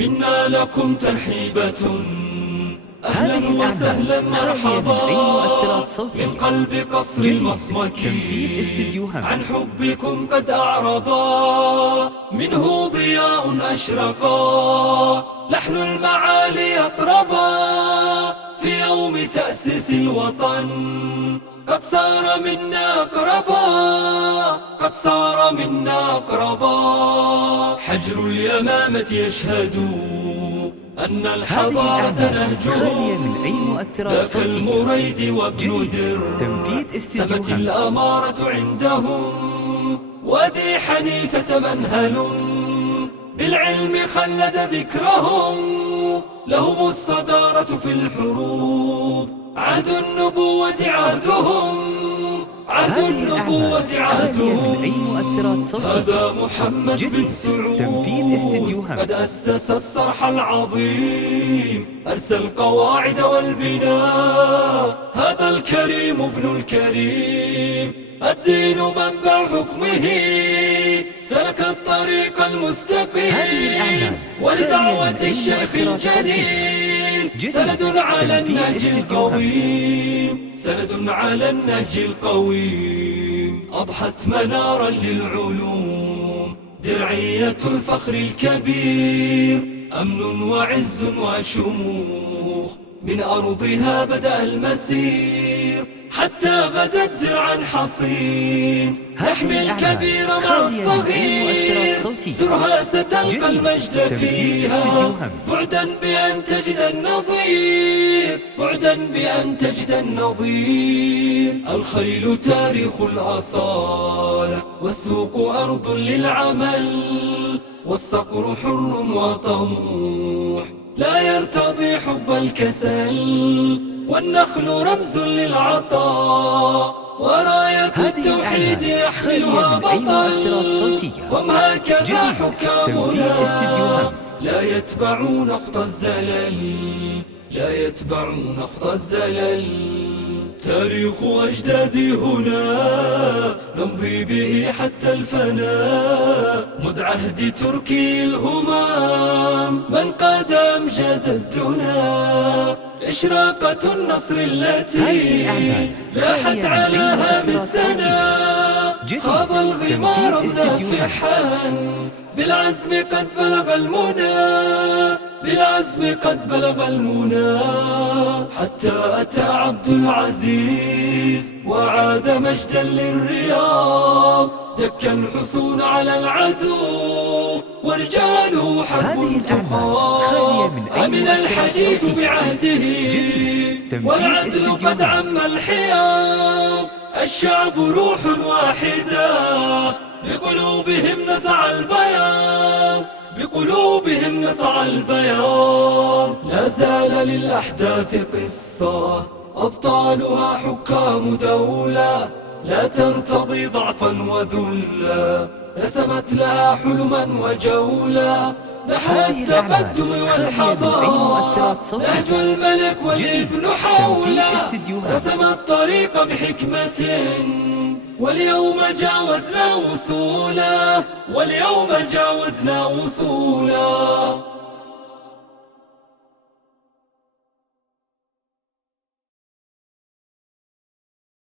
منا لكم ترحيبة، أهلا وسهلا مرحبا من قلب قصر المصمكي، عن حبكم قد أعربا، منه ضياء أشرقا، لحن المعالي أطربا، في يوم تأسيس الوطن قد صار منا أقربا، قد صار منا أقربا. حجر اليمامة يشهد أن الحضارة نهجهم ذاك المريد وابن در، سبت الأمارة عندهم، وادي حنيفة منهل بالعلم خلد ذكرهم، لهم الصدارة في الحروب، عهد النبوة عهدهم، عهد النبوة عهدهم. هذا محمد بن سعود قد أسس الصرح العظيم، أرسى القواعد والبناء، هذا الكريم ابن الكريم، الدين منبع حكمه، سلك الطريق المستقيم، ولدعوة الشيخ الجليل سند على النهج القويم، سند على النهج القويم. أضحت منارا للعلوم، درعية الفخر الكبير، أمن وعز وشموخ، من أرضها بدأ المسير، حتى غدت درعا حصين، نحمي الكبير مع الصغير، سرها ستلقى المجد فيها، بعدا بأن تجد النظير، بعدا بأن تجد النظير. الخيل تاريخ الأصالة، والسوق أرض للعمل، والصقر حر وطموح لا يرتضي حب الكسل، والنخل رمز للعطاء، وراية التوحيد يحملها بطل، هم هكذا حكامنا لا يتبعون خط الزلل، لا يتبعون خط الزلل. تاريخ أجدادي هنا نمضي به حتى الفناء، مذ عهد تركي الهمام من قاد أمجاد الدنا، إشراقة النصر التي لاحت على هام السنا، خاض الغمار منافحا بالعزم قد بلغ المنى، بالعزم قد بلغ المنى، حتى أتى عبد العزيز وعاد مجدا للرياض، دك الحصون على العدو ورجاله حرب تخاض، أمن الحديث بعهده والعدل قد عم الحياض، الشعب روح واحدة بقلوبهم نسع البياض، بقلوبهم نسع البياض. لا زال للأحداث قصة أبطالها حكام دولة، لا ترتضي ضعفا وذلا، رسمت لها حلما وجولا، نحو التقدم والحضارة، نهج الملك والابن حوله، رسم الطريق بحكمة، واليوم جاوزنا وصولا، واليوم جاوزنا وصولا.